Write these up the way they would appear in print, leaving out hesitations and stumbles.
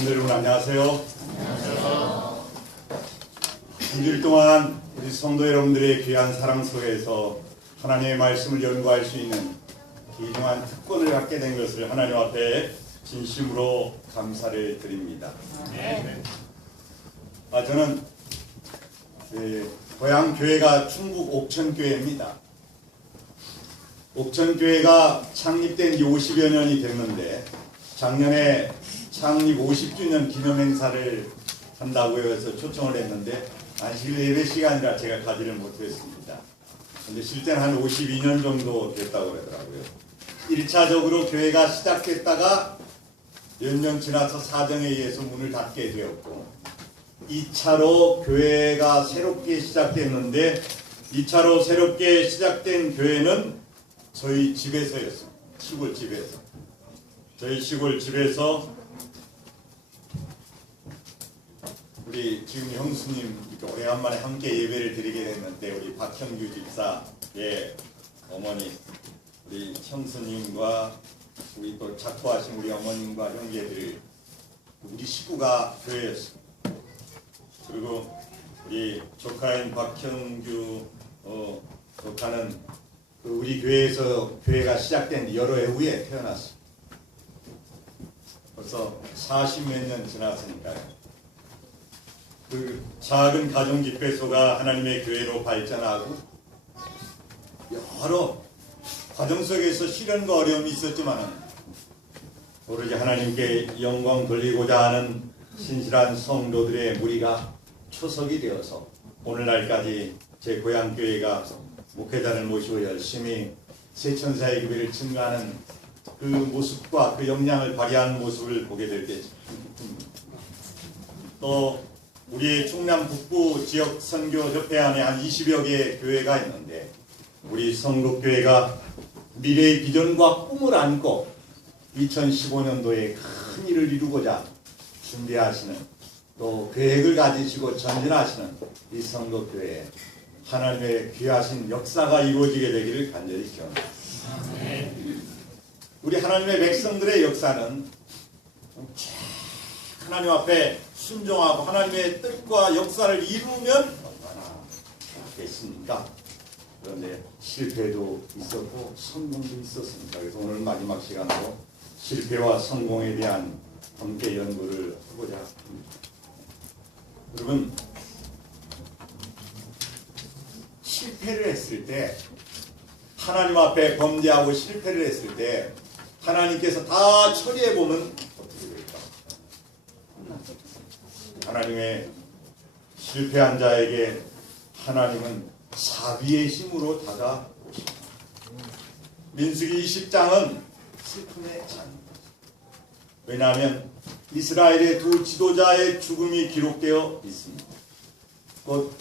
성도 여러분 안녕하세요. 안녕하세요. 한 주일 동안 우리 성도 여러분들의 귀한 사랑 속에서 하나님의 말씀을 연구할 수 있는 귀중한 특권을 갖게 된 것을 하나님 앞에 진심으로 감사를 드립니다. 저는 고향 교회가 충북 옥천교회입니다. 옥천교회가 창립된 지 50여 년이 됐는데 작년에 창립 50주년 기념행사를 한다고 해서 초청을 했는데 안식 예배 시간이라 제가 가지를 못했습니다. 근데 실제는 한 52년 정도 됐다고 그러더라고요. 1차적으로 교회가 시작됐다가 몇 년 지나서 사정에 의해서 문을 닫게 되었고 2차로 교회가 새롭게 시작됐는데 2차로 새롭게 시작된 교회는 저희 집에서였습니다. 시골집에서. 저희 시골집에서 우리 지금 형수님 오래간만에 함께 예배를 드리게 됐는데 우리 박형규 집사의 어머니 우리 형수님과 우리 또 자투하신 우리 어머님과 형제들 우리 식구가 교회였습니다. 그리고 우리 조카인 박형규 조카는 우리 교회에서 교회가 시작된 여러 해 후에 태어났습니다. 벌써 40몇 년 지났으니까요. 그 작은 가정 집회소가 하나님의 교회로 발전하고 여러 과정 속에서 시련과 어려움이 있었지만 오로지 하나님께 영광 돌리고자 하는 신실한 성도들의 무리가 초석이 되어서 오늘날까지 제 고향 교회가 목회자를 모시고 열심히 세천사의 교회를 증가하는 그 모습과 그 역량을 발휘하는 모습을 보게 될 때 또 우리 충남 북부 지역 선교협회 안에 한 20여 개의 교회가 있는데 우리 성북교회가 미래의 비전과 꿈을 안고 2015년도에 큰 일을 이루고자 준비하시는 또 계획을 가지시고 전진하시는 이 성북교회에 하나님의 귀하신 역사가 이루어지게 되기를 간절히 기원합니다. 우리 하나님의 백성들의 역사는 하나님 앞에 순종하고 하나님의 뜻과 역사를 이루면 얼마나 좋겠습니까? 그런데 실패도 있었고 성공도 있었습니다. 그래서 오늘 마지막 시간으로 실패와 성공에 대한 함께 연구를 하고자 합니다. 여러분, 실패를 했을 때 하나님 앞에 범죄하고 실패를 했을 때 하나님께서 다 처리해보면 어떻게 될까? 하나님의 실패한 자에게 하나님은 자비의 힘으로 다가오십니다. 민수기 20장은 슬픔의 장입니다. 왜냐하면 이스라엘의 두 지도자의 죽음이 기록되어 있습니다. 곧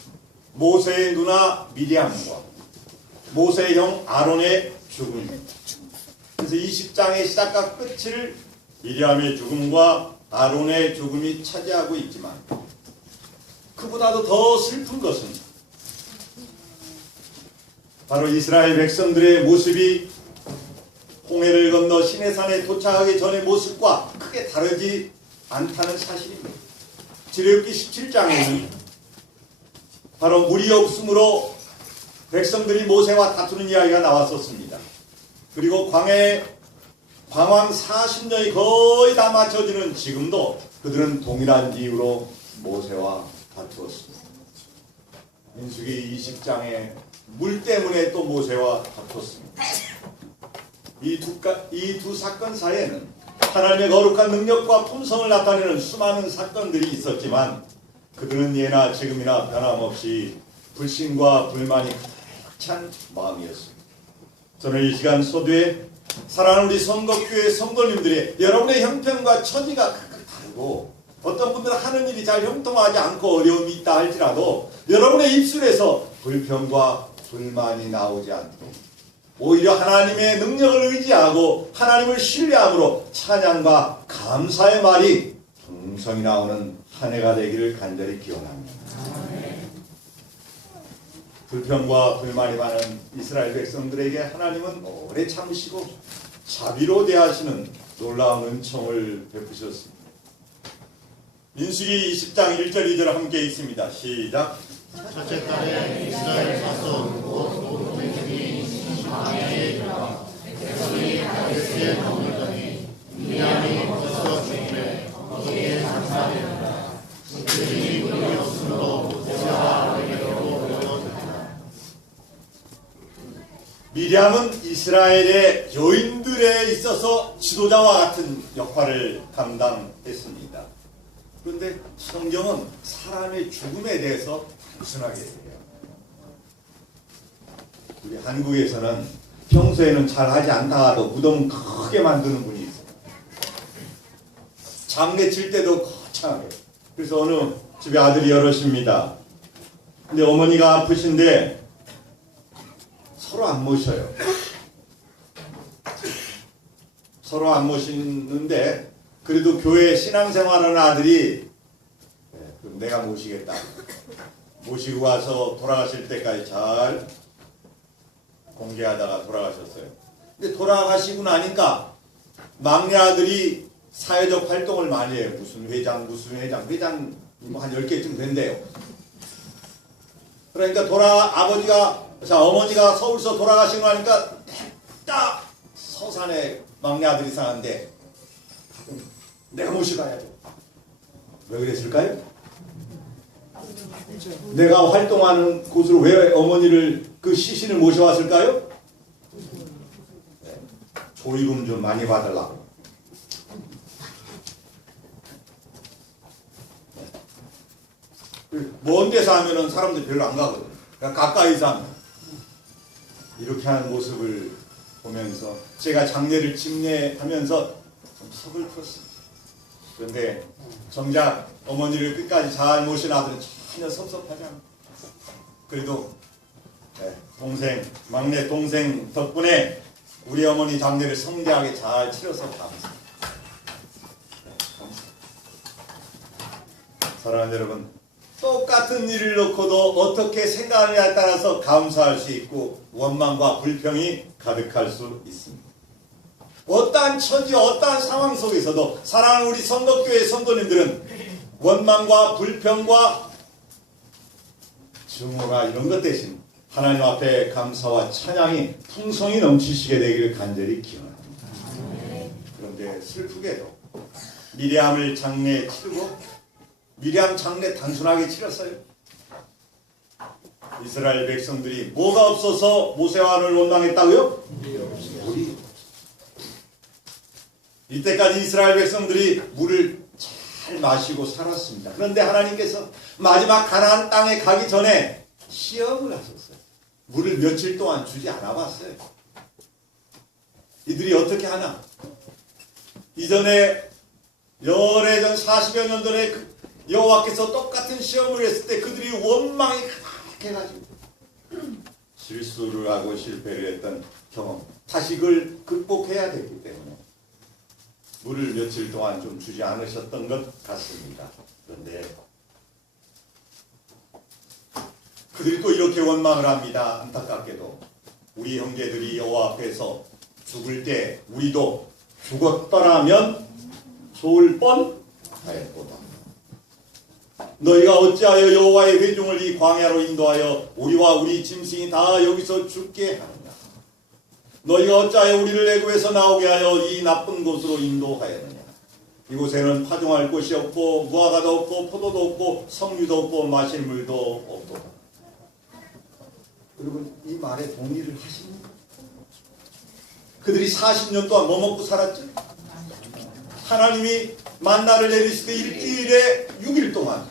모세의 누나 미리암과 모세의 형 아론의 죽음입니다. 그래서 20장의 시작과 끝을 미리암의 죽음과 아론의 죽음이 차지하고 있지만 그보다도 더 슬픈 것은 바로 이스라엘 백성들의 모습이 홍해를 건너 시내산에 도착하기 전의 모습과 크게 다르지 않다는 사실입니다. 출애굽기 17장에는 바로 물이 없으므로 백성들이 모세와 다투는 이야기가 나왔었습니다. 그리고 광활 40년이 거의 다 맞춰지는 지금도 그들은 동일한 이유로 모세와 다투었습니다. 민수기 20장에 물 때문에 또 모세와 다투었습니다. 이 두 사건 사이에는 하나님의 거룩한 능력과 품성을 나타내는 수많은 사건들이 있었지만 그들은 예나 지금이나 변함없이 불신과 불만이 가득 찬 마음이었습니다. 저는 이 시간 소두에 사랑하는 우리 성북교회 성도님들이 여러분의 형편과 처지가 다르고 어떤 분들은 하는 일이 잘 형통하지 않고 어려움이 있다 할지라도 여러분의 입술에서 불평과 불만이 나오지 않도록 오히려 하나님의 능력을 의지하고 하나님을 신뢰함으로 찬양과 감사의 말이 풍성히 나오는 한 해가 되기를 간절히 기원합니다. 불평과 불만이 많은 이스라엘 백성들에게 하나님은 오래 참으시고 자비로 대하시는 놀라운 은총을 베푸셨습니다. 민수기 20장 1절 2절 함께 있습니다. 시작. 첫째 달에 이스라엘 자손 곧 동생이 방에 들어가 백성이 가데스에 머물더니 미디안이 거기서 죽음에 거기에 장사되었다. 그들이 물이 없으므로 모세와 아론에게로 모여들었다. 미디암은 이스라엘의 여인들에 있어서 지도자와 같은 역할을 감당했습니다. 그런데 성경은 사람의 죽음에 대해서 단순하게 얘기해요. 우리 한국에서는 평소에는 잘 하지 않다 하도 무덤 크게 만드는 분이 있어요. 장례 칠 때도 거창하게. 그래서 어느 집에 아들이 여럿입니다. 근데 어머니가 아프신데 서로 안 모셔요. 서로 안 모시는데 그래도 교회 신앙생활하는 아들이 그럼 내가 모시겠다. 모시고 와서 돌아가실 때까지 잘 공개하다가 돌아가셨어요. 근데 돌아가시고 나니까 막내 아들이 사회적 활동을 많이 해요. 무슨 회장 뭐 한 10개쯤 된대요. 그러니까 어머니가 서울서 돌아가시고 나니까 딱 서산에 막내 아들이 사는데 내가 모셔가야죠. 왜 그랬을까요? 내가 활동하는 곳으로 왜 어머니를 그 시신을 모셔왔을까요? 네. 조의금 좀 많이 받으려고. 먼 데서 하면은 사람들 별로 안 가거든. 그러니까 가까이서 하면 이렇게 하는 모습을 보면서 제가 장례를 집례하면서 좀 서글펐습니다. 그런데 정작 어머니를 끝까지 잘 모신 아들은 전혀 섭섭하지 않고 그래도 막내 동생 덕분에 우리 어머니 장례를 성대하게 잘 치러서 감사합니다. 사랑하는 여러분, 똑같은 일을 놓고도 어떻게 생각하느냐에 따라서 감사할 수 있고 원망과 불평이 가득할 수 있습니다. 어떠한 처지, 어떠한 상황 속에서도 사랑하는 우리 성덕교회 성도님들은 원망과 불평과 증오가 이런 것 대신 하나님 앞에 감사와 찬양이 풍성히 넘치시게 되기를 간절히 기원합니다. 그런데 슬프게도 미리암을 장례에 치르고 미리암 장례 단순하게 치렀어요. 이스라엘 백성들이 뭐가 없어서 모세와 아론을 원망했다고요? 물이. 이때까지 이스라엘 백성들이 물을 잘 마시고 살았습니다. 그런데 하나님께서 마지막 가나안 땅에 가기 전에 시험을 하셨어요. 물을 며칠 동안 주지 않아 봤어요. 이들이 어떻게 하나? 이전에 열애전 40여 년 전에 여호와께서 똑같은 시험을 했을 때 그들이 원망이 가득해가지고 실수를 하고 실패를 했던 경험, 다시 그걸 극복해야 되기 때문에 물을 며칠 동안 좀 주지 않으셨던 것 같습니다. 그런데 그들이 또 이렇게 원망을 합니다. 안타깝게도 우리 형제들이 여호와 앞에서 죽을 때 우리도 죽었더라면 좋을 뻔하였도다. 너희가 어찌하여 여호와의 회중을 이 광야로 인도하여 우리와 우리 짐승이 다 여기서 죽게 하느냐? 너희가 어찌하여 우리를 애굽에서 나오게 하여 이 나쁜 곳으로 인도하였느냐? 이곳에는 파종할 곳이 없고 무화과도 없고 포도도 없고 석류도 없고 마실 물도 없도다. 여러분, 이 말에 동의를 하십니까? 그들이 40년 동안 뭐 먹고 살았죠? 하나님이 만나를 내리실 때 일주일에 6일 동안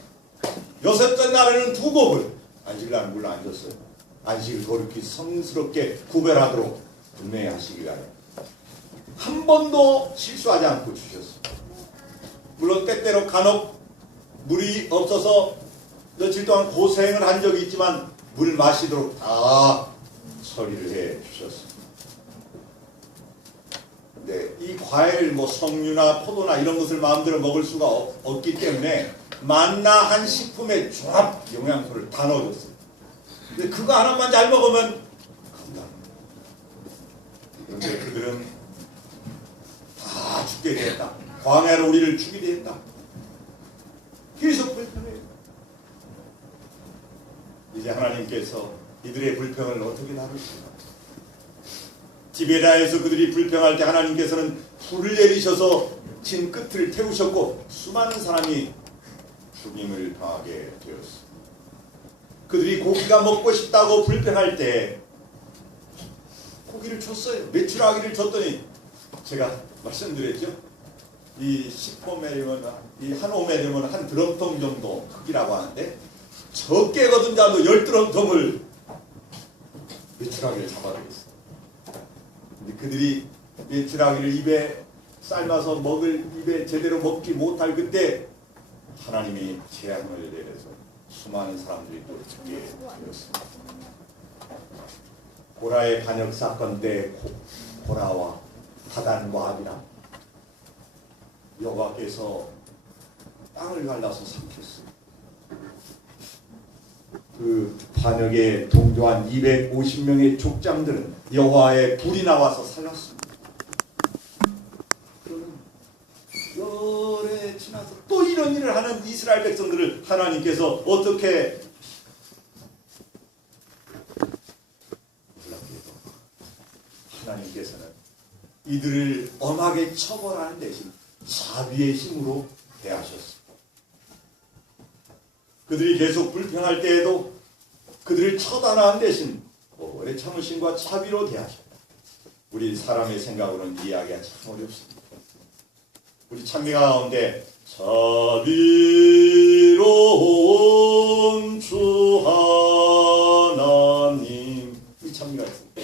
여섯째 날에는 2곡을 안식일날 물론 안 줬어요. 안식을 거룩히 성스럽게 구별하도록 분명히 하시기 바랍니다. 한 번도 실수하지 않고 주셨어요. 물론 때때로 간혹 물이 없어서 며칠 동안 고생을 한 적이 있지만 물 마시도록 다 처리를 해 주셨습니다. 근데 이 과일, 석류나 포도나 이런 것을 마음대로 먹을 수가 없기 때문에 만나 한 식품의 종합 영양소를 다 넣어줬어요. 근데 그거 하나만 잘 먹으면 건강합니다. 그런데 그들은 다 죽게 되었다. 광야로 우리를 죽이게 했다. 계속 불평해요. 이제 하나님께서 이들의 불평을 어떻게 나누실까? 디베라에서 그들이 불평할 때 하나님께서는 불을 내리셔서 진 끝을 태우셨고 수많은 사람이 죽임을 당하게 되었습니다. 그들이 고기가 먹고 싶다고 불평할 때 고기를 줬어요. 메추라기를 줬더니 제가 말씀드렸죠. 이 10호메리면 한 오메리면 한 드럼통 정도 크기라고 하는데 적게 거둔 자도 10드럼통을 메추라기를 잡아들였어요. 근데 그들이 메추라기를 입에 삶아서 입에 제대로 먹지 못할 그때 하나님이 재앙을 내려서 수많은 사람들이 또 죽게 되었습니다. 고라의 반역 사건 때 고라와 다단과 아비람 여호와께서 땅을 갈라서 삼켰어요. 그 반역에 동조한 250명의 족장들은 여호와의 불이 나와서 살렸습니다. 그러면 열에 지나서 또 이런 일을 하는 이스라엘 백성들을 하나님께서 어떻게 하나님께서는 이들을 엄하게 처벌하는 대신 자비의 힘으로 대하셨습니다. 그들이 계속 불평할 때에도 그들을 처단하는 대신 오래 참으심과 자비로 대하셨다. 우리 사람의 생각으로는 이해하기가 참 어렵습니다. 우리 찬미가 가운데 자비로운 주 하나님 이 찬미가 있습니다.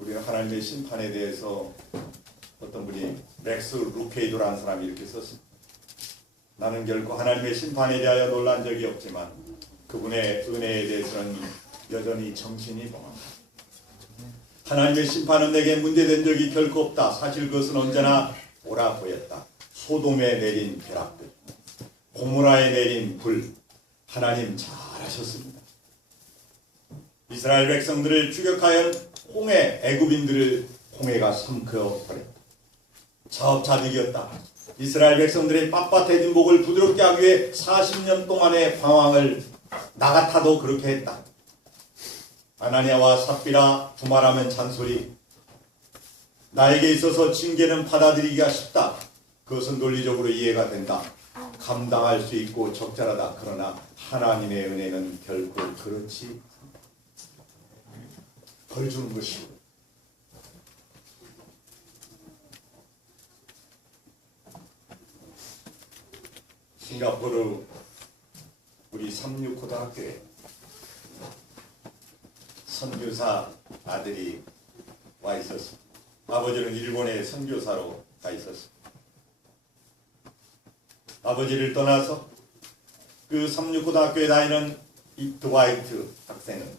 우리는 하나님의 심판에 대해서 어떤 분이 맥스 루케이도라는 사람이 이렇게 썼습니다. 나는 결코 하나님의 심판에 대하여 놀란 적이 없지만 그분의 은혜에 대해서는 여전히 정신이 멍합니다. 하나님의 심판은 내게 문제된 적이 결코 없다. 사실 그것은 언제나 옳아 보였다. 소돔에 내린 벼락들, 고모라에 내린 불, 하나님 잘하셨습니다. 이스라엘 백성들을 추격하여 홍해, 애굽인들을 홍해가 삼켜버렸다. 자업자득이었다. 이스라엘 백성들의 빳빳해진 목을 부드럽게 하기 위해 40년 동안의 방황을 나 같아도 그렇게 했다. 아나니아와 삽비라 두말하면 잔소리. 나에게 있어서 징계는 받아들이기가 쉽다. 그것은 논리적으로 이해가 된다. 감당할 수 있고 적절하다. 그러나 하나님의 은혜는 결코 그렇지 않다. 벌 주는 것이고 싱가포르 우리 36고등학교에 선교사 아들이 와 있었습니다. 아버지는 일본에 선교사로 가 있었습니다. 아버지를 떠나서 그 36고등학교에 다니는 이 드와이트 학생은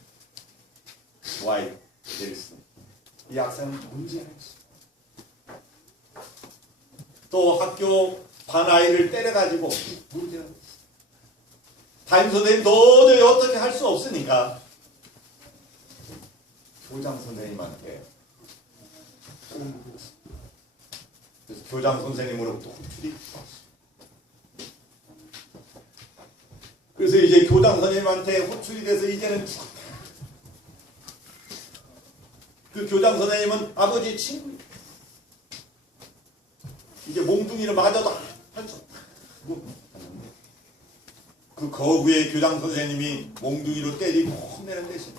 드와이트 넬슨 이 학생은 문제가 있습니다. 또 학교 반 아이를 때려가지고 문제가 있습니다. 담임선생님 도저히 어떻게 할 수 없으니까 교장 선생님한테 그래서 교장 선생님으로부터 호출이 왔어요. 그래서 이제 교장 선생님한테 호출이 돼서 이제는 그 교장 선생님은 아버지의 친구. 이제 몽둥이를 맞아도 할 수 없다. 그 거부의 교장 선생님이 몽둥이로 때리고 혼내는 대신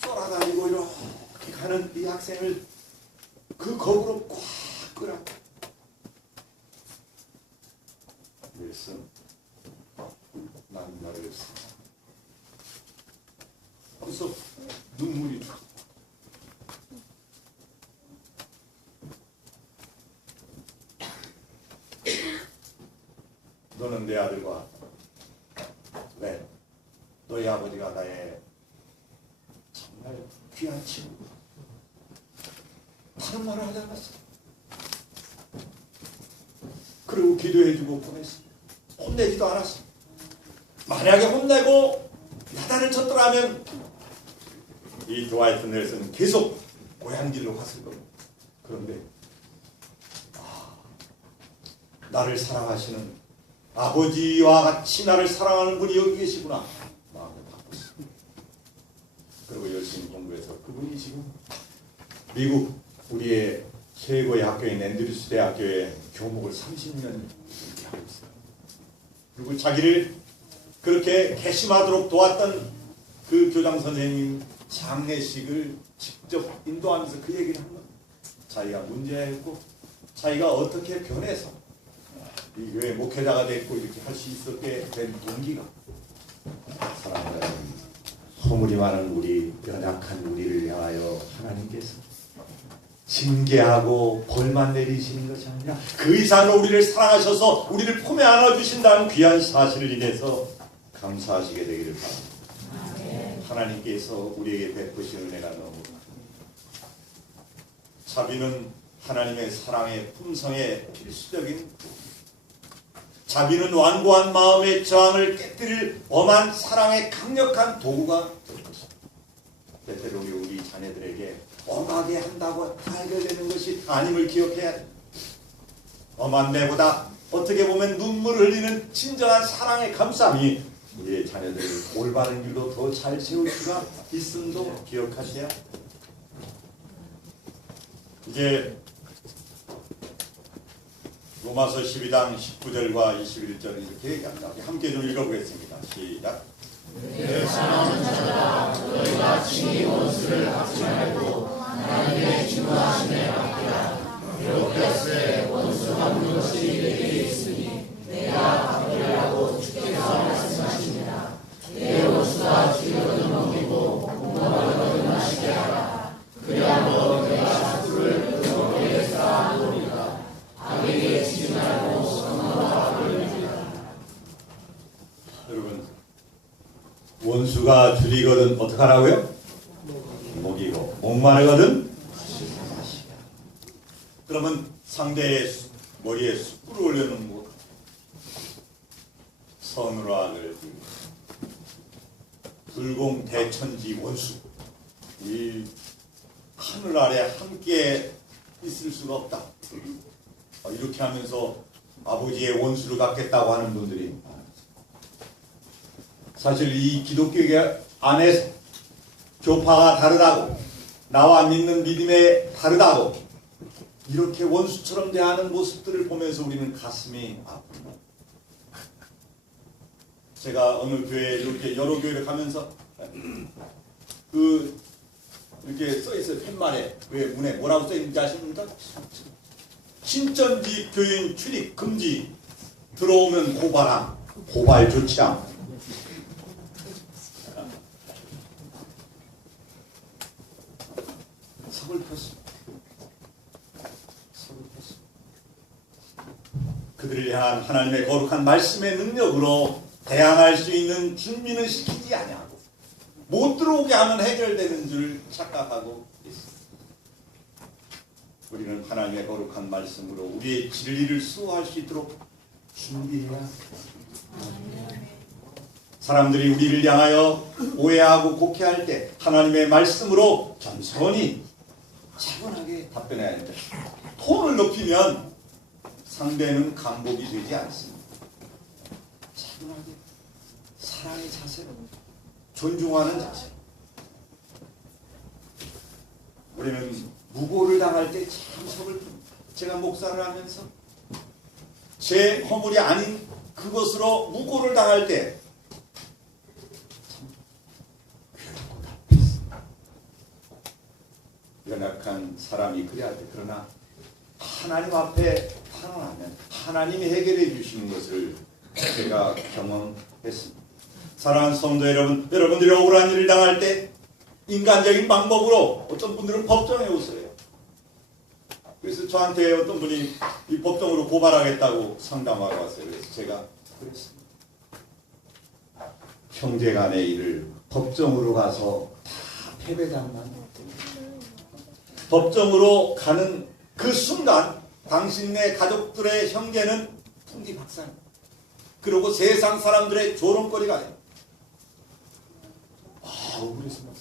쫄아가지고 이렇게 가는 이 학생을 그 거부로 꽉 끌어. 윌슨, 난 너를 사랑해. 벌써 눈물이 나. 너는 내 아들과 왜 너희 아버지가 나의 정말 귀한 친구. 다른 말을 하지 않았어. 그리고 기도해주고 보냈어. 혼내지도 않았어. 만약에 혼내고 야단을 쳤더라면 이 드와이트 넬슨은 계속 고향길로 갔을 겁니다. 그런데 나를 사랑하시는 아버지와 같이 나를 사랑하는 분이 여기 계시구나 마음을 바꿨습니다. 그리고 열심히 공부해서 그분이 지금 미국 우리의 최고의 학교인 앤드류스 대학교에 교목을 30년 이렇게 하고 있어요. 그리고 자기를 그렇게 개심하도록 도왔던 그 교장 선생님 장례식을 직접 인도하면서 그 얘기를 한 겁니다. 자기가 문제였고 자기가 어떻게 변해서 이 교회 목회자가 됐고 이렇게 할 수 있었게 된 동기가 사랑하는 여러분, 소물이 많은 우리 연약한 우리를 향하여 하나님께서 징계하고 벌만 내리시는 것이 아니라 그 이상으로 우리를 사랑하셔서 우리를 품에 안아주신다는 귀한 사실을 인해서 감사하시게 되기를 바랍니다. 하나님께서 우리에게 베푸신 은혜가 너무 자비는 하나님의 사랑의 품성의 필수적인 자비는 완고한 마음의 저항을 깨뜨릴 엄한 사랑의 강력한 도구가 될 것입니다. 때때로 우리 자녀들에게 엄하게 한다고 다 해결되는 것이 아님을 기억해야 합니다. 엄한 내보다 어떻게 보면 눈물 흘리는 진정한 사랑의 감싸움이 우리의 자녀들을 올바른 길로 더 잘 세울 수가 있음도 기억하셔야 합니다. 이제 로마서 12장 19절과 21절 이렇게 얘기합니다. 함께 좀 읽어보겠습니다. 시작. 내 사랑하는 자들아 너희가 친히 원수를 갚지 말고 하나님의 진노하심에 맡기라. 이렇게 원수 갚는 것이 내게 있으니 내가 갚으려고 주께서 말씀하십니다. 내 원수가 주려는 넘기고 공범하려는 하시게 하라. 그리하면 내가 수를 그 머리에 쌓아놓으리라. 악에게 지지 말고 선언하라. 여러분 원수가 줄이거든 어떻게 하라고요? 먹이고 목마르거든 마시라. 그러면 상대의 머리에 숯불을 올려놓은 것 선으로 아들 불공대천지 원수 이 하늘 아래 함께 있을 수가 없다. 이렇게 하면서 아버지의 원수를 갚겠다고 하는 분들이 많습니다. 사실 이 기독교 안에 교파가 다르다고 나와 믿는 믿음에 다르다고 이렇게 원수처럼 대하는 모습들을 보면서 우리는 가슴이 아픕니다. 제가 어느 교회 이렇게 여러 교회를 가면서 그 이렇게 써 있어요. 팻말에 왜 문에 뭐라고 써 있는지 아십니까? 신천지 교인 출입 금지, 들어오면 고발함, 고발 조치함. 서글펐습니다. 그들을 향한 하나님의 거룩한 말씀의 능력으로 대항할 수 있는 준비는 시키지 아니하고 못 들어오게 하면 해결되는 줄 착각하고 있습니다. 우리는 하나님의 거룩한 말씀으로 우리의 진리를 수호할 수 있도록 준비해야 합니다. 사람들이 우리를 향하여 오해하고 곡해할 때 하나님의 말씀으로 겸손히 차분하게 답변해야 합니다. 톤을 높이면 상대는 감복이 되지 않습니다. 차분하게 사랑의 자세로 존중하는 자세. 우리는 무고를 당할 때 참 서글픕니다. 제가 목사를 하면서 제 허물이 아닌 그것으로 무고를 당할 때 참 괴롭고 답답했습니다. 연약한 사람이 그래야 돼. 그러나 하나님 앞에 탄원하면 하나님이 해결해 주시는 것을 제가 경험했습니다. 사랑하는 성도 여러분, 여러분들이 억울한 일을 당할 때 인간적인 방법으로 어떤 분들은 법정에 오세요. 그래서 저한테 어떤 분이 이 법정으로 고발하겠다고 상담하러 왔어요. 그래서 제가 그랬습니다. 형제간의 일을 법정으로 가서 다 패배당만 법정으로 가는 그 순간 당신네 가족들의 형제는 풍기박산, 그리고 세상 사람들의 조롱거리가 돼요. 억울했습니다.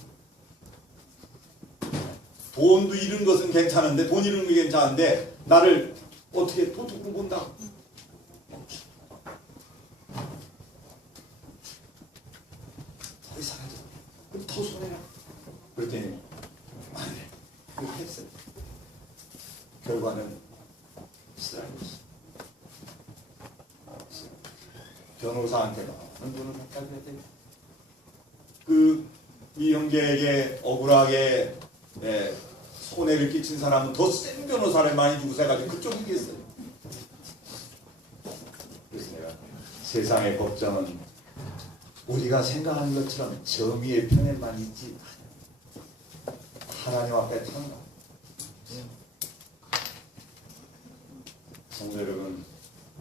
돈도 잃은 것은 괜찮은데, 돈 잃은 게 괜찮은데 나를 어떻게 도둑으로 본다. 더 손해라. 그랬더니 안 돼. 그렇게 했어요. 결과는 이스라엘이었어요. 변호사한테 많은 돈을 갖다 줘야 돼요. 이 형제에게 억울하게 손해를 끼친 사람은 더 센 변호사를 많이 주고 해가지고 그쪽이 이겼어요. 그래서 내가 세상의 법정은 우리가 생각하는 것처럼 정의의 편에만 있지 하나님 앞에 탄다. 성도 여러분,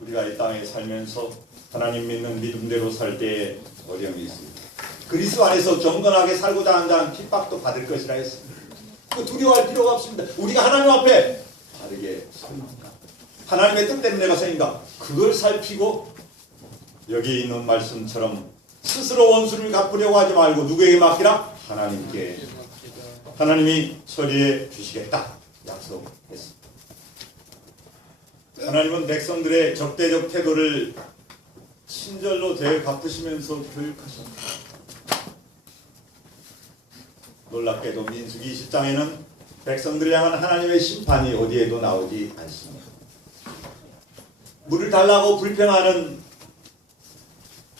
우리가 이 땅에 살면서 하나님 믿는 믿음대로 살 때에 어려움이 있습니다. 그리스도 안에서 경건하게 살고자 한다는 핍박도 받을 것이라 했습니다. 두려워할 필요가 없습니다. 우리가 하나님 앞에 바르게 서는가, 하나님의 뜻대로 내가 서인가, 그걸 살피고 여기 있는 말씀처럼 스스로 원수를 갚으려고 하지 말고 누구에게 맡기라? 하나님께. 하나님이 처리해 주시겠다 약속했습니다. 하나님은 백성들의 적대적 태도를 친절로 대해 갚으시면서 교육하셨습니다. 놀랍게도 민수기 20장에는 백성들을 향한 하나님의 심판이 어디에도 나오지 않습니다. 물을 달라고 불평하는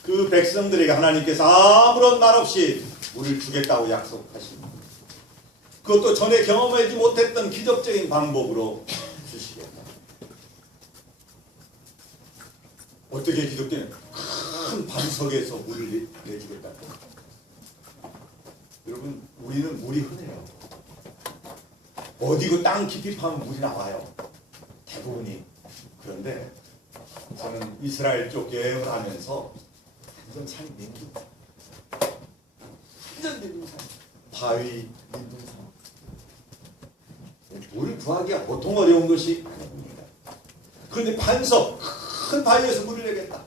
그 백성들에게 하나님께서 아무런 말 없이 물을 주겠다고 약속하십니다. 그것도 전에 경험하지 못했던 기적적인 방법으로 주시겠다. 어떻게 기독교는 큰 반석에서 물을 내주겠다. 여러분, 우리는 물이 흔해요. 어디고 땅 깊이 파면 물이 나와요. 대부분이. 그런데 저는 이스라엘 쪽 여행을 하면서 완전 산이 민둥산. 완전 민둥산. 바위 민둥산. 물을 구하기가 보통 어려운 것이 아닙니다. 그런데 반석, 큰 바위에서 물을 내겠다.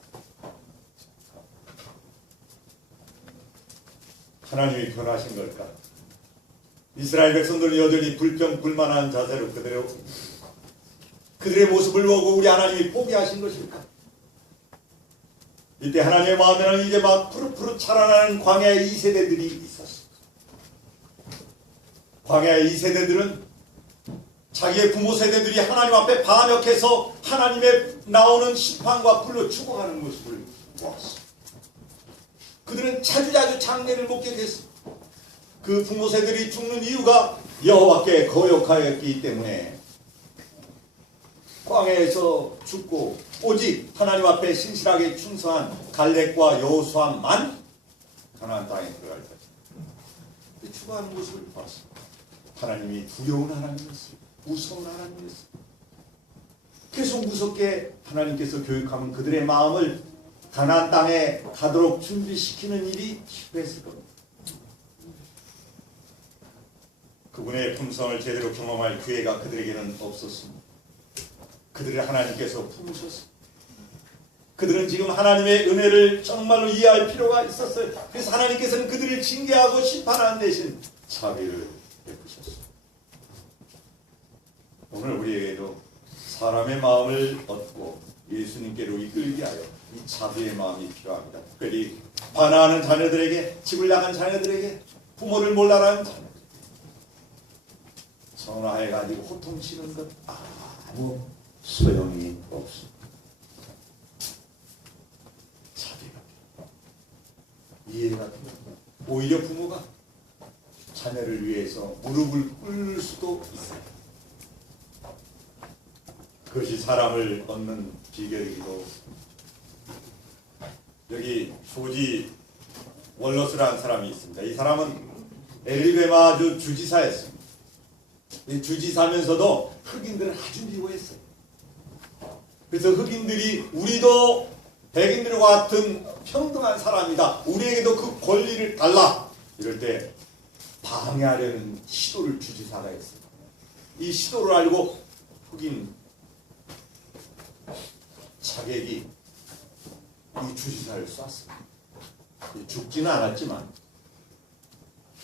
하나님이 변하신 걸까? 이스라엘 백성들은 여전히 불평불만한 자세로 그들의 모습을 보고 우리 하나님이 포기하신 것일까? 이때 하나님의 마음에는 이제 막 푸릇푸릇 자라나는 광야의 2세대들이 있었습니다. 광야의 2세대들은 자기의 부모 세대들이 하나님 앞에 반역해서 하나님의 나오는 심판과 불로 죽어가는 모습을 보았습니다. 그들은 자주자주 장례를 목격했습니다. 그 부모 세들이 죽는 이유가 여호와께 거역하였기 때문에 광야에서 죽고 오직 하나님 앞에 신실하게 충성한 갈렙과 여호수아만 가나안 땅에 들어갈 것입니다. 죽어가는 모습을 보았습니다. 하나님이 두려운 하나님이었습니다. 무서운 하나님이었습니다. 계속 무섭게 하나님께서 교육하면 그들의 마음을 가나안 땅에 가도록 준비시키는 일이 실패했을 겁니다. 그분의 품성을 제대로 경험할 기회가 그들에게는 없었습니다. 그들을 하나님께서 품으셨습니다. 그들은 지금 하나님의 은혜를 정말로 이해할 필요가 있었어요. 그래서 하나님께서는 그들을 징계하고 심판하는 대신 자비를 베푸셨습니다. 오늘 우리에게도 사람의 마음을 얻고 예수님께로 이끌게 하여 이 자비의 마음이 필요합니다. 특별히 반항하는 자녀들에게, 집을 나간 자녀들에게, 부모를 몰라라는 자녀들, 전화해가지고 호통치는 것 아무 소용이 없습니다. 자비가 필요합니다. 이해가 필요합니다. 오히려 부모가 자녀를 위해서 무릎을 꿇을 수도 있어요. 그것이 사람을 얻는 비결이기도. 여기 조지 월러스라는 사람이 있습니다. 이 사람은 엘리베마주 주지사였습니다. 이 주지사면서도 흑인들을 아주 미워했어요. 그래서 흑인들이 우리도 백인들과 같은 평등한 사람이다, 우리에게도 그 권리를 달라, 이럴 때 방해하려는 시도를 주지사가 했어요. 이 시도를 알고 흑인 자객이 이 주지사를 쐈습니다. 죽지는 않았지만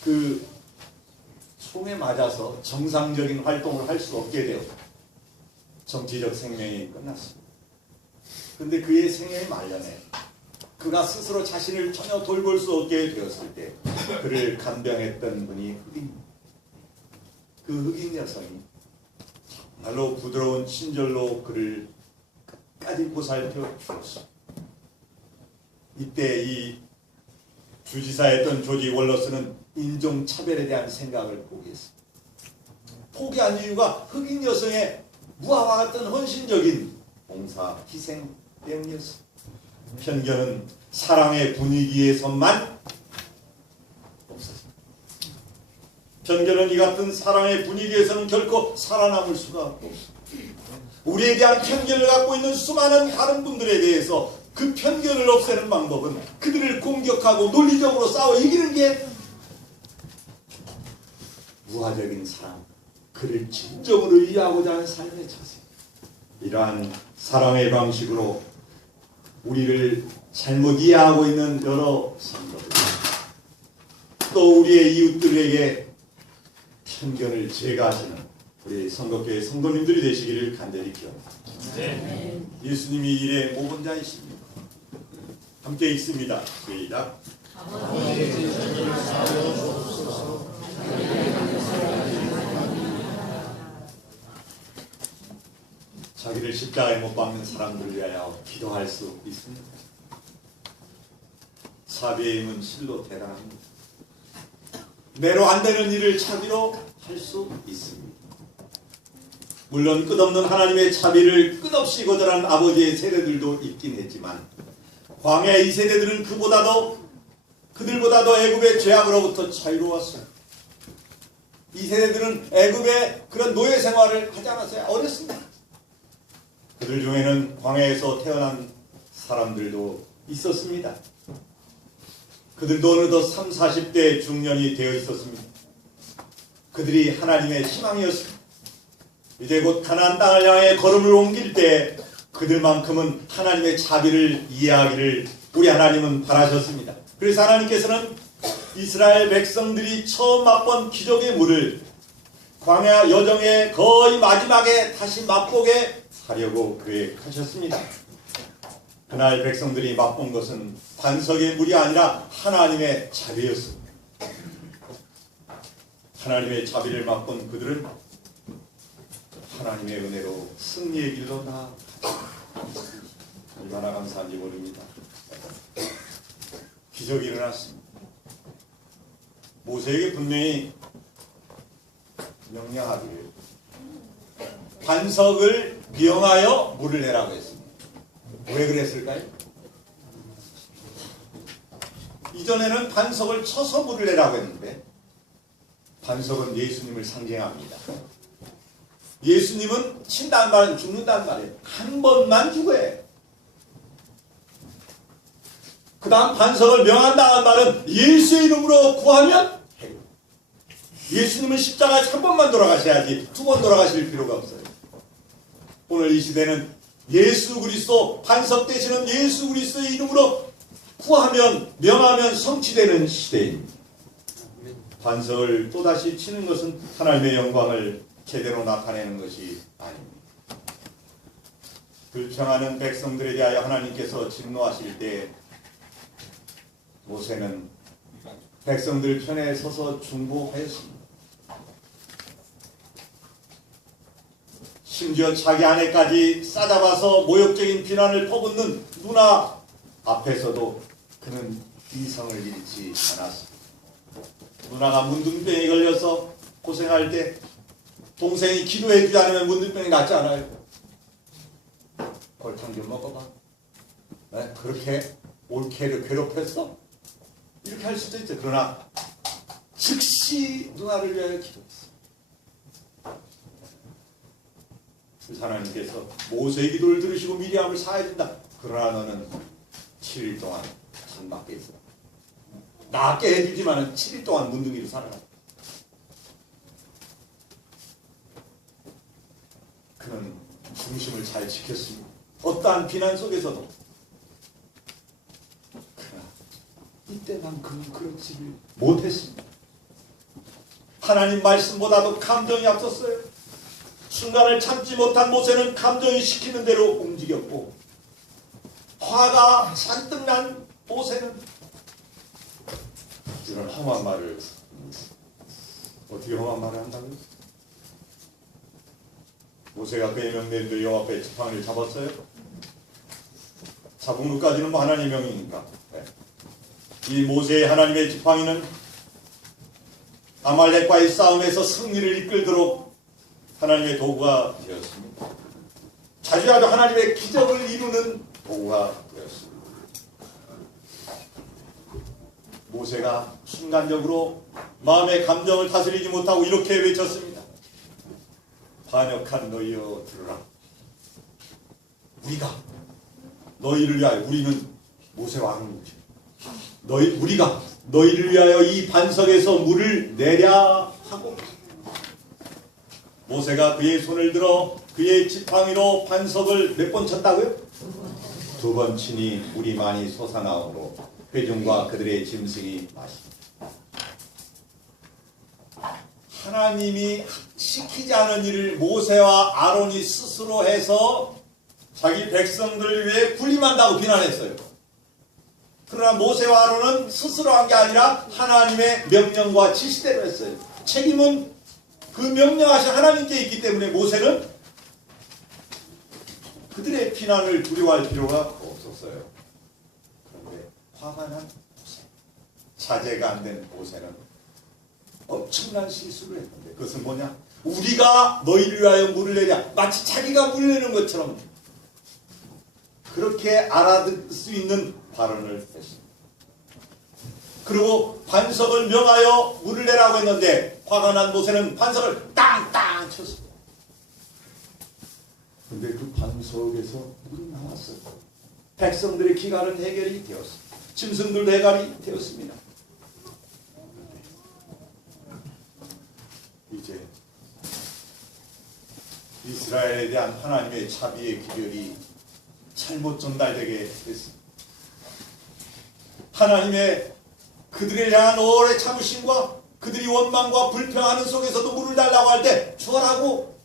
그 총에 맞아서 정상적인 활동을 할 수 없게 되어 정치적 생명이 끝났습니다. 그런데 그의 생명이 말년에 그가 스스로 자신을 전혀 돌볼 수 없게 되었을 때 그를 간병했던 분이 그 흑인 여성이 정말로 부드러운 친절로 그를 끝까지 보살펴 주었어. 이때 이 주지사였던 조지 월러스는 인종차별에 대한 생각을 포기했어. 포기한 이유가 흑인 여성의 무화과 같은 헌신적인 봉사, 희생 때문이었어. 편견은 사랑의 분위기에서만 없었어. 편견은 이 같은 사랑의 분위기에서는 결코 살아남을 수가 없어. 우리에 대한 편견을 갖고 있는 수많은 다른 분들에 대해서 그 편견을 없애는 방법은 그들을 공격하고 논리적으로 싸워 이기는 게 무화적인 사랑, 그를 진정으로 이해하고자 하는 삶의 자세. 이러한 사랑의 방식으로 우리를 잘못 이해하고 있는 여러 성도들, 또 우리의 이웃들에게 편견을 제거하시는 우리 성도교회 성도님들이 되시기를 간절히 기원합니다. 네. 예수님이 일의 모범자이십니다. 함께 읽습니다. 시작. 자기를 십자가에 못 박는 사람들을 위하여 기도할 수 있습니다. 사비의 힘은 실로 대단합니다. 내로 안 되는 일을 자비로 할 수 있습니다. 물론 끝없는 하나님의 자비를 끝없이 거절한 아버지의 세대들도 있긴 했지만 광야의 이 세대들은 그들보다도 애굽의 죄악으로부터 자유로웠어요. 이 세대들은 애굽의 그런 노예 생활을 하지 않았어요. 어렸습니다. 그들 중에는 광야에서 태어난 사람들도 있었습니다. 그들도 어느덧 30, 40대 중년이 되어 있었습니다. 그들이 하나님의 희망이었습니다. 이제 곧 가나안 땅을 향해 걸음을 옮길 때 그들만큼은 하나님의 자비를 이해하기를 우리 하나님은 바라셨습니다. 그래서 하나님께서는 이스라엘 백성들이 처음 맛본 기적의 물을 광야 여정의 거의 마지막에 다시 맛보게 하려고 계획하셨습니다. 그날 백성들이 맛본 것은 반석의 물이 아니라 하나님의 자비였습니다. 하나님의 자비를 맛본 그들은 하나님의 은혜로 승리의 길로 나아갔습니다. 얼마나 감사한지 모릅니다. 기적이 일어났습니다. 모세에게 분명히 명령하기를 반석을 명하여 물을 내라고 했습니다. 왜 그랬을까요? 이전에는 반석을 쳐서 물을 내라고 했는데 반석은 예수님을 상징합니다. 예수님은 친다는 말은 죽는다는 말이에요. 한 번만 죽어야 해요. 그 다음 반석을 명한다는 말은 예수의 이름으로 구하면 해요. 예수님은 십자가에 한 번만 돌아가셔야지 두 번 돌아가실 필요가 없어요. 오늘 이 시대는 예수 그리스도, 반석 되시는 예수 그리스도의 이름으로 구하면 명하면 성취되는 시대입니다. 반석을 또다시 치는 것은 하나님의 영광을 제대로 나타내는 것이 아닙니다. 불평하는 백성들에 대하여 하나님께서 진노하실 때 모세는 백성들 편에 서서 중보하였습니다. 심지어 자기 아내까지 싸잡아서 모욕적인 비난을 퍼붓는 누나 앞에서도 그는 이성을 잃지 않았습니다. 누나가 문둥병에 걸려서 고생할 때 동생이 기도해 주지 않으면 문둥병이 낫지 않아요. 골탕 좀 먹어봐. 네? 그렇게 올케를 괴롭혔어? 이렇게 할 수도 있죠. 그러나 즉시 누나를 위하여 기도했어. 그래서 하나님께서 모세의 기도를 들으시고 미리암을 사해준다. 그러나 너는 7일 동안 장 밖에 있어. 낫게 해주지만 7일 동안 문둥이로 살아라. 그는 중심을 잘 지켰습니다. 어떠한 비난 속에서도. 그러나 이때만큼은 그렇지를 못했습니다. 하나님 말씀보다도 감정이 앞섰어요. 순간을 참지 못한 모세는 감정이 시키는 대로 움직였고 화가 잔뜩 난 모세는 이런 험한 말을 어떻게 험한 말을 한다고요? 모세가 그의 명대로 여호와 앞에 지팡이를 잡았어요? 잡은 것까지는 뭐 하나님의 명이니까. 네. 이 모세의 하나님의 지팡이는 아말렉과의 싸움에서 승리를 이끌도록 하나님의 도구가 되었습니다. 자주자주 하나님의 기적을 이루는 도구가 되었습니다. 모세가 순간적으로 마음의 감정을 다스리지 못하고 이렇게 외쳤습니다. 반역한 너희여 들으라. 우리가 너희를 위하여, 우리는 모세와 아론이죠. 우리가 너희를 위하여 이 반석에서 물을 내랴 하고, 모세가 그의 손을 들어 그의 지팡이로 반석을 몇 번 쳤다고요? 2번 치니 물이 많이 솟아나오므로 회중과 그들의 짐승이 마십니다. 하나님이 시키지 않은 일을 모세와 아론이 스스로 해서 자기 백성들을 위해 군림한다고 비난했어요. 그러나 모세와 아론은 스스로 한 게 아니라 하나님의 명령과 지시대로 했어요. 책임은 그 명령하신 하나님께 있기 때문에 모세는 그들의 비난을 두려워할 필요가 없었어요. 그런데 화가 난 모세, 자제가 안 된 모세는 엄청난 실수를 했는데, 그것은 뭐냐? 우리가 너희를 위하여 물을 내랴, 마치 자기가 물을 내는 것처럼 그렇게 알아듣을 수 있는 발언을 했습니다. 그리고 반석을 명하여 물을 내라고 했는데 화가 난 모세는 반석을 땅땅 쳤습니다. 그런데 그 반석에서 물이 나왔어요. 백성들의 기갈은 해결이 되었습니다. 짐승들도 해결이 되었습니다. 이제 이스라엘에 대한 하나님의 자비의 기별이 잘못 전달되게 됐습니다. 하나님의 그들을 향한 오래 참으심과 그들이 원망과 불평하는 속에서도 물을 달라고 할 때 주하라고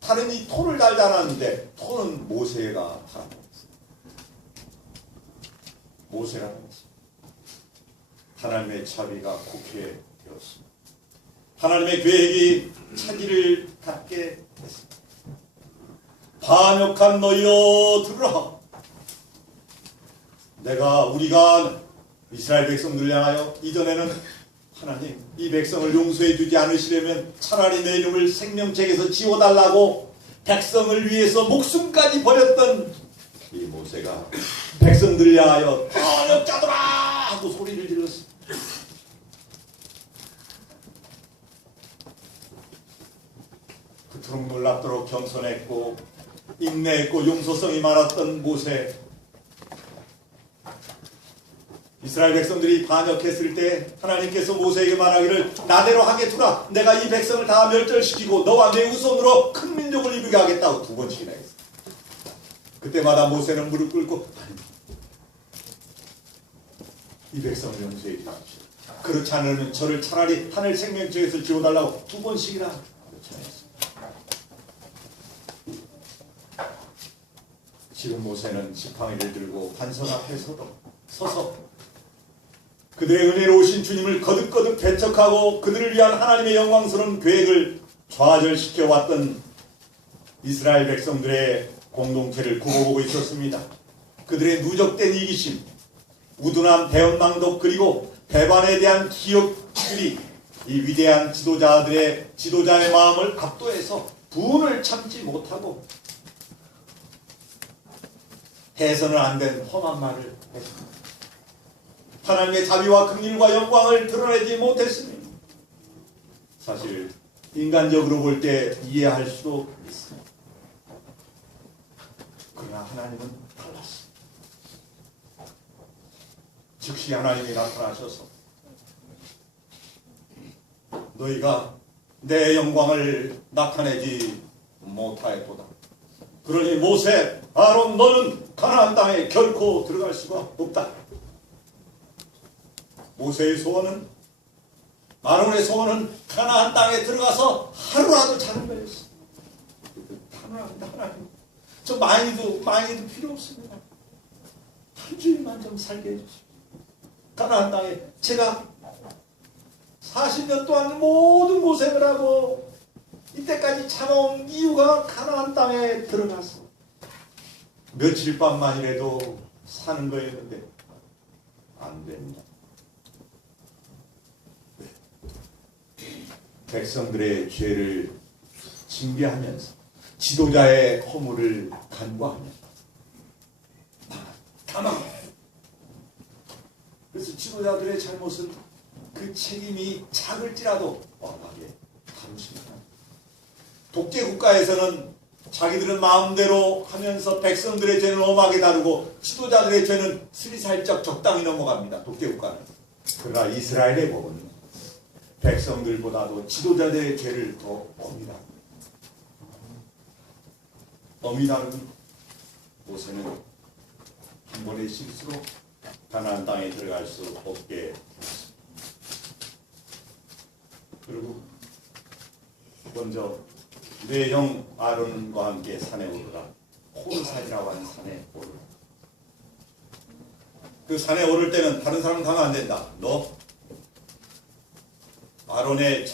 다른 이 토를 달달하는데 토는 모세가 달았습니다. 모세가 달았습니다. 하나님의 자비가 국회되었습니다. 하나님의 계획이 차기를 갖게 됐습니다. 반역한 너희여 들으라. 우리가 이스라엘 백성들을 향하여 이전에는 하나님 이 백성을 용서해 주지 않으시려면 차라리 내 이름을 생명책에서 지워달라고 백성을 위해서 목숨까지 버렸던 이 모세가 백성들을 향하여 반역자들아 하고 소리를 질렀습니다. 그토록 놀랍도록 겸손했고 인내했고 용서성이 많았던 모세, 이스라엘 백성들이 반역했을 때 하나님께서 모세에게 말하기를 나대로 하게 두라. 내가 이 백성을 다 멸절시키고 너와 내 후손으로 큰 민족을 이루게 하겠다고 2번씩이나 했어요. 그때마다 모세는 무릎 꿇고 이 백성을 용서해 주십시오. 그렇지 않으면 저를 차라리 하늘 생명책에서 지워달라고 2번씩이나 요청했어요. 지금 모세는 지팡이를 들고 반석 앞에 서서 그들의 은혜로우신 주님을 거듭거듭 배척하고 그들을 위한 하나님의 영광스러운 계획을 좌절시켜 왔던 이스라엘 백성들의 공동체를 굽어보고 있었습니다. 그들의 누적된 이기심, 우둔한 배은망덕 그리고 배반에 대한 기억들이 이 위대한 지도자의 마음을 압도해서 분을 참지 못하고 해서는 안 된 험한 말을 했습니다. 하나님의 자비와 긍휼과 영광을 드러내지 못했습니다. 사실 인간적으로 볼 때 이해할 수도 있습니다. 그러나 하나님은 달랐습니다. 즉시 하나님이 나타나셔서 너희가 내 영광을 나타내지 못하였도다. 그러니 모세, 아론 너는 가나안 땅에 결코 들어갈 수가 없다. 모세의 소원은, 아론의 소원은 가나안 땅에 들어가서 하루라도 자는 거였어. 하나님, 저 많이도 필요 없습니다. 한 주일만 좀 살게 해주십시오. 가나안 땅에 제가 40년 동안 모든 고생을 하고 이때까지 참아온 이유가 가나안 땅에 들어가서 며칠 밤만이라도 사는 거였는데 안 됩니다. 백성들의 죄를 징계하면서 지도자의 허물을 간과하며 다만 그래서 지도자들의 잘못은 그 책임이 작을지라도 엄하게 다루십니다. 독재 국가에서는 자기들은 마음대로 하면서 백성들의 죄는 엄하게 다루고 지도자들의 죄는 스리살짝 적당히 넘어갑니다. 독재 국가는. 그러나 이스라엘의 법은 백성들보다도 지도자들의 죄를 더 엄히다. 엄히 다루니 모세는 한 번의 실수로 가나안 땅에 들어갈 수 없게 됐습니다. 그리고 먼저 내 형 아론과 함께 산에 오르라. 호르산이라고 하는 산에 오르라. 그 산에 오를 때는 다른 사람 가면 안 된다. 너 아론의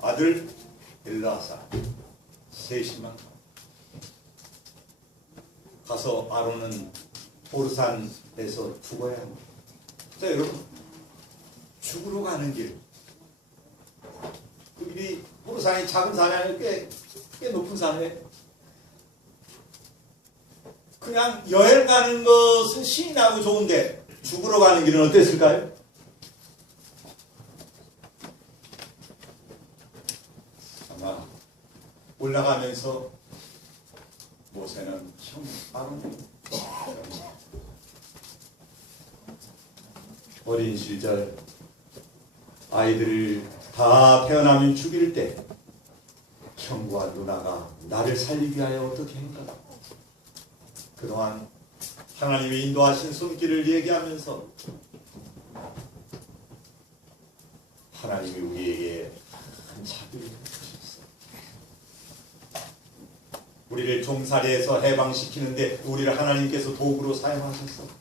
아들 엘라사 셋이만 가서 아론은 호르산에서 죽어야 합니다. 자, 여러분, 죽으러 가는 길. 그 길이 호르산이 작은 산이 아니고 꽤 높은 산이에요. 그냥 여행 가는 것은 신이 나고 좋은데 죽으러 가는 길은 어땠을까요? 아마 올라가면서 모세는 형 아론 어린 시절 아이들을 다 태어나면 죽일 때 형과 누나가 나를 살리기 위하여 어떻게 했는가. 그동안 하나님의 인도하신 손길을 얘기하면서 하나님이 우리에게 큰 자비를 베푸셨어. 우리를 종살이에서 해방시키는데 우리를 하나님께서 도구로 사용하셨어.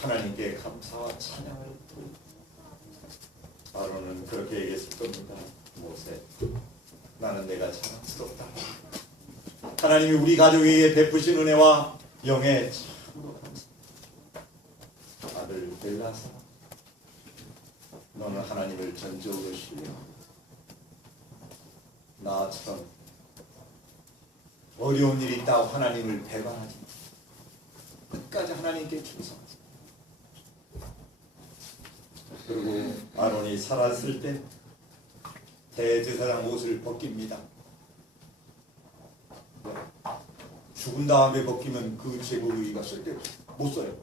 하나님께 감사와 찬양을 드립니다. 아론은 그렇게 얘기했을 겁니다. 모세, 나는 내가 자랑스럽다. 하나님이 우리 가족에게 베푸신 은혜와 영에 참으로 감사합니다. 아들 엘라사, 너는 하나님을 전적으로 신뢰하고 나처럼 어려운 일이 있다고 하나님을 배반하지 마. 끝까지 하나님께 충성하지. 그리고 아론이 살았을 때 대제사장 옷을 벗깁니다. 죽은 다음에 벗기면 그 제국의가 쓸데없어요. 못 써요.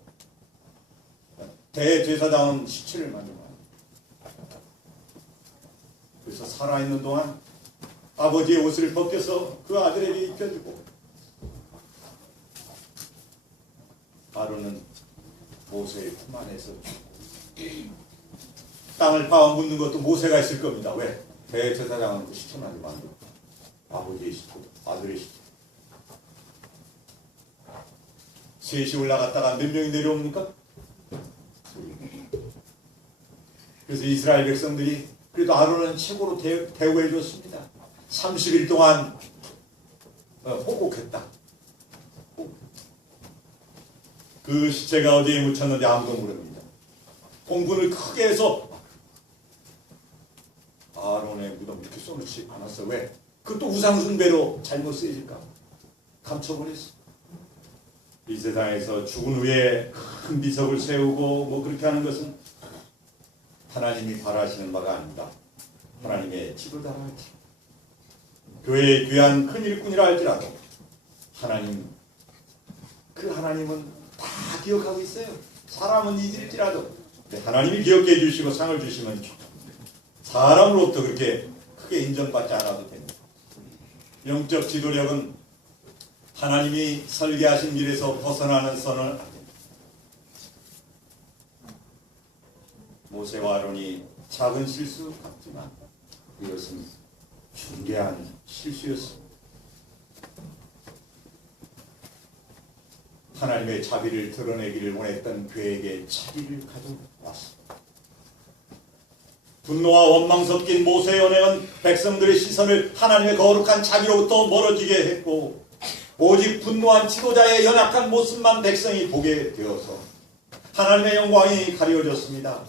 대제사장은 시체를 만들어요. 그래서 살아있는 동안 아버지의 옷을 벗겨서 그 아들에게 입혀주고, 아론은 모세의 품 안에서 죽고, 땅을 파워 묻는 것도 모세가 했을 겁니다. 왜? 대제사장은 그 시체만 만들고 아버지의 시체, 아들의 시체. 셋이 올라갔다가 몇 명이 내려옵니까? 그래서 이스라엘 백성들이 그래도 아론은 최고로 대우해 줬습니다. 30일 동안 호곡했다. 그 시체가 어디에 묻혔는지 아무도 모릅니다. 공분을 크게 해서 아론의 무덤 이렇게 써놓지 않았어. 왜? 그것도 우상숭배로 잘못 쓰여질까? 감춰버렸어. 이 세상에서 죽은 후에 큰 비석을 세우고 뭐 그렇게 하는 것은 하나님이 바라시는 바가 아닙니다. 하나님의 지도자라 할지, 교회의 귀한 큰 일꾼이라 할지라도 하나님, 그 하나님은 다 기억하고 있어요. 사람은 잊을지라도 하나님이 기억해 주시고 상을 주시면 사람으로부터 그렇게 크게 인정받지 않아도 됩니다. 영적 지도력은 하나님이 설계하신 길에서 벗어나는 선을 안 됩니다. 모세와 아론이 작은 실수 같지만 이것은 중대한 실수였습니다. 하나님의 자비를 드러내기를 원했던 그에게 자비를 가져왔습니다. 분노와 원망 섞인 모세의 언행은 백성들의 시선을 하나님의 거룩한 자비로부터 멀어지게 했고 오직 분노한 지도자의 연약한 모습만 백성이 보게 되어서 하나님의 영광이 가려졌습니다.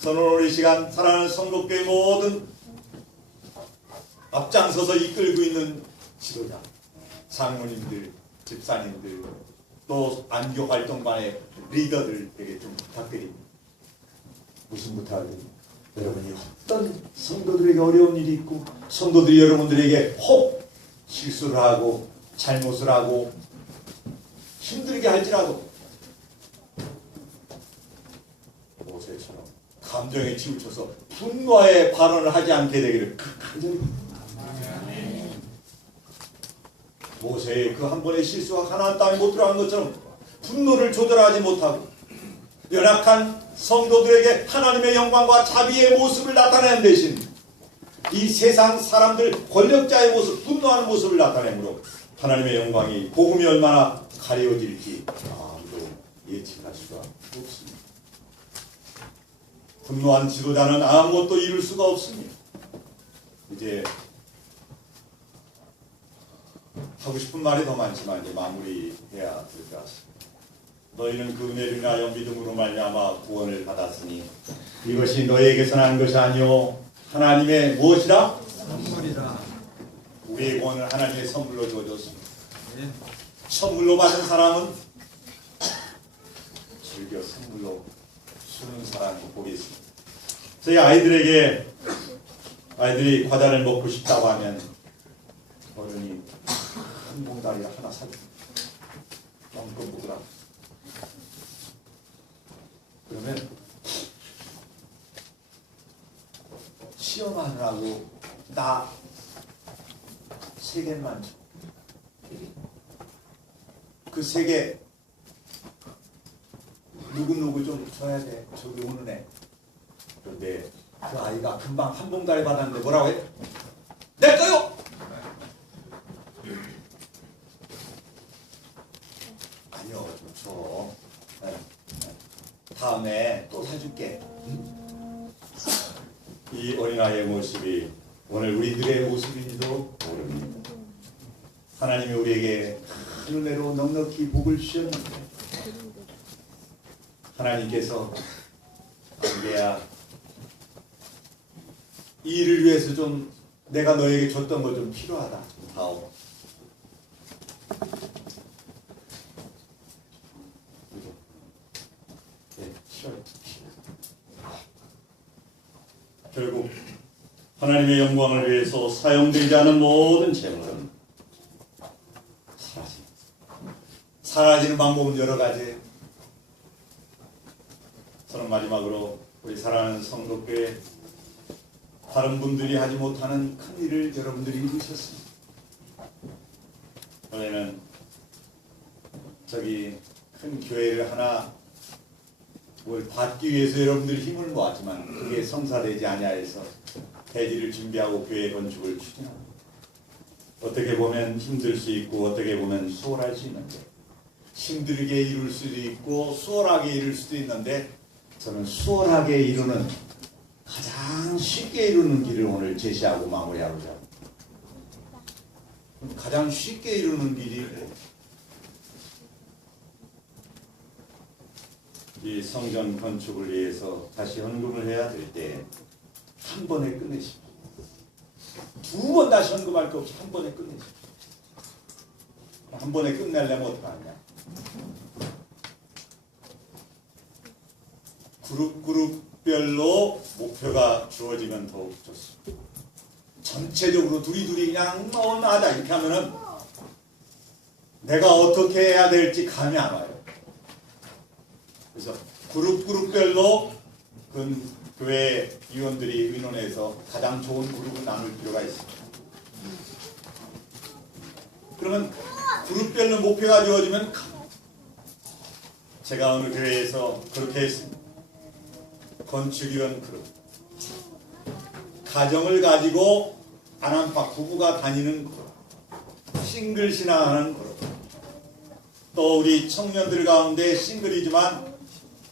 저는 오늘 이 시간 사랑하는 성도교회 모든 앞장서서 이끌고 있는 지도자, 장로님들, 집사님들, 또 안교 활동반의 리더들에게 좀 부탁드립니다. 무슨 부탁드립니까? 여러분이 어떤 성도들에게 어려운 일이 있고 성도들이 여러분들에게 혹 실수를 하고 잘못을 하고 힘들게 할지라도 모세처럼 감정에 치우쳐서 분노의 발언을 하지 않게 되기를 간절히 모세의 그 한 번의 실수가 가나안 땅에 못 들어간 것처럼 분노를 조절하지 못하고 연약한 성도들에게 하나님의 영광과 자비의 모습을 나타내는 대신 이 세상 사람들 권력자의 모습, 분노하는 모습을 나타내므로 하나님의 영광이 복음이 얼마나 가려질지 아무도 예측할 수가 없습니다. 분노한 지도자는 아무것도 이룰 수가 없습니다. 이제 하고 싶은 말이 더 많지만 이제 마무리해야 될 것 같습니다. 너희는 그 은혜를 인하여 믿음으로 말미암아 구원을 받았으니 이것이 너희에게서 난 것이 아니요 하나님의 무엇이라? 선물이라. 우리의 구원을 하나님의 선물로 주어졌습니다. 선물로 받은 사람은 즐겨 선물로 주는 사람이 보겠습니다. 저희 아이들이 과자를 먹고 싶다고 하면 어른이 큰 봉다리 하나 사줍니다. 엉금 먹으라. 그러면 시험하느라고 나 3개만 줘. 그 3개 누구누구 좀 줘야 돼. 저기 오는 애. 그런데 그 아이가 금방 한 봉다리 받았는데 뭐라고 해? 내 거요! 아니요, 좀 줘. 다음에 또 사줄게. 이 어린아이의 모습이 오늘 우리들의 모습인지도 모릅니다. 하나님이 우리에게 큰 은혜로 넉넉히 복을 주셨는데 하나님께서 안개야 이 일을 위해서 좀 내가 너에게 줬던 거 좀 필요하다. 좀 다오. 결국 하나님의 영광을 위해서 사용되지 않은 모든 재물은 사라집니다. 사라지는 방법은 여러 가지. 저는 마지막으로 우리 사랑하는 성도교회 다른 분들이 하지 못하는 큰 일을 여러분들이 이루셨습니다. 원래는 저기 큰 교회를 하나 뭘 받기 위해서 여러분들이 힘을 모았지만 그게 성사되지 아니하여서 대지를 준비하고 교회 건축을 추진합니다. 어떻게 보면 힘들 수 있고 어떻게 보면 수월할 수 있는데 힘들게 이룰 수도 있고 수월하게 이룰 수도 있는데 저는 수월하게 이루는 가장 쉽게 이루는 길을 오늘 제시하고 마무리하고자 합니다. 가장 쉽게 이루는 길이 이 성전 건축을 위해서 다시 헌금을 해야 될 때 한 번에 끝내십시오. 2번 다시 헌금할 거 없이 한 번에 끝내십시오. 한 번에 끝내려면 어떡하냐? 그룹별로 목표가 주어지면 더욱 좋습니다. 전체적으로 두리두리 그냥 하자 이렇게 하면은 내가 어떻게 해야 될지 감이 안 와요. 그래서 그룹별로 교회 위원들이 의논해서 가장 좋은 그룹을 나눌 필요가 있습니다. 그러면 그룹별로 목표가 주어지면 제가 어느 교회에서 그렇게 했습니다. 건축위원 그룹, 가정을 가지고 안안파 부부가 다니는 그룹, 싱글 신앙하는 그룹, 또 우리 청년들 가운데 싱글이지만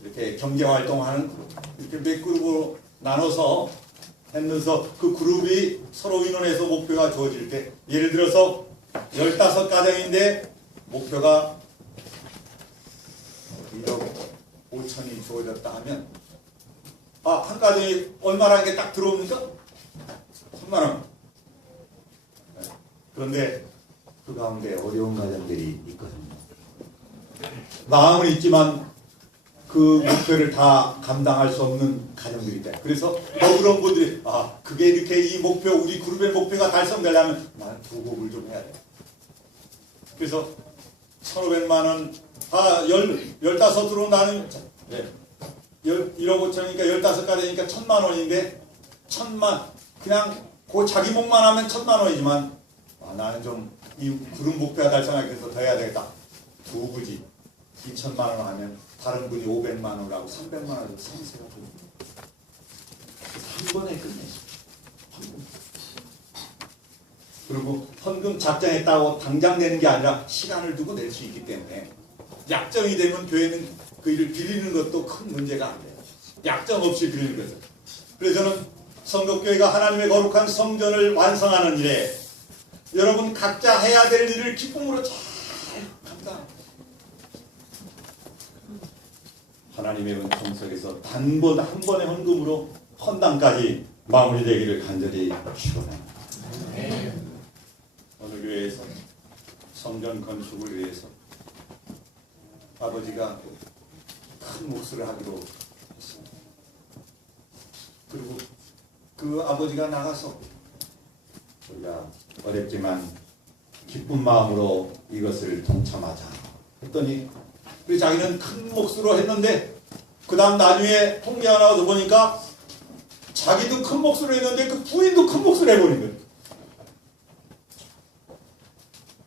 이렇게 경제활동하는 그룹, 이렇게 몇 그룹으로 나눠서 했면서 그 그룹이 서로 의논해서 목표가 주어질 때, 예를 들어서 15가정인데 목표가 1억 5천이 주어졌다 하면, 한 가정이 얼마라는 게 딱 들어옵니까? 3만 원. 그런데 그 가운데 어려운 가정들이 있거든요. 마음은 있지만 그 목표를 다 감당할 수 없는 가정들이 있다. 그래서 그런 분들이 그게 이렇게 이 목표, 우리 그룹의 목표가 달성되려면 나는 두 곡을 좀 해야 돼. 그래서 1,500만 원 15으로 나는 1억 5천이니까 15가지니까 1,000만 원인데, 1,000만 그냥 그 자기 목만 하면 1,000만 원이지만 나는 좀 이 그룹 목표가 달성하기 위해서 더 해야 되겠다. 두 부지 2,000만 원 하면 다른 분이 500만 원을 하고 300만 원을 상세가 줍니다. 한 번에 끝내죠. 그리고 헌금 작정했다고 당장 내는 게 아니라 시간을 두고 낼 수 있기 때문에, 약정이 되면 교회는 그 일을 빌리는 것도 큰 문제가 안 돼요. 약정 없이 빌리는 거죠. 그래서 저는 성덕교회가 하나님의 거룩한 성전을 완성하는 일에 여러분 각자 해야 될 일을 기쁨으로 잘 감당합니다. 하나님의 은총 속에서 단번 한 번의 헌금으로 헌당까지 마무리되기를 간절히 축원합니다. 어느 교회에서 성전 건축을 위해서 아버지가 큰 몫을 하기로 했습니다. 그리고 그 아버지가 나가서 우리가 어렵지만 기쁜 마음으로 이것을 동참하자 했더니, 그리고 자기는 큰 몫으로 했는데 그 다음 나중에 통계가 나와서 보니까 자기도 큰 몫으로 했는데 그 부인도 큰 몫을 해버린 거예요.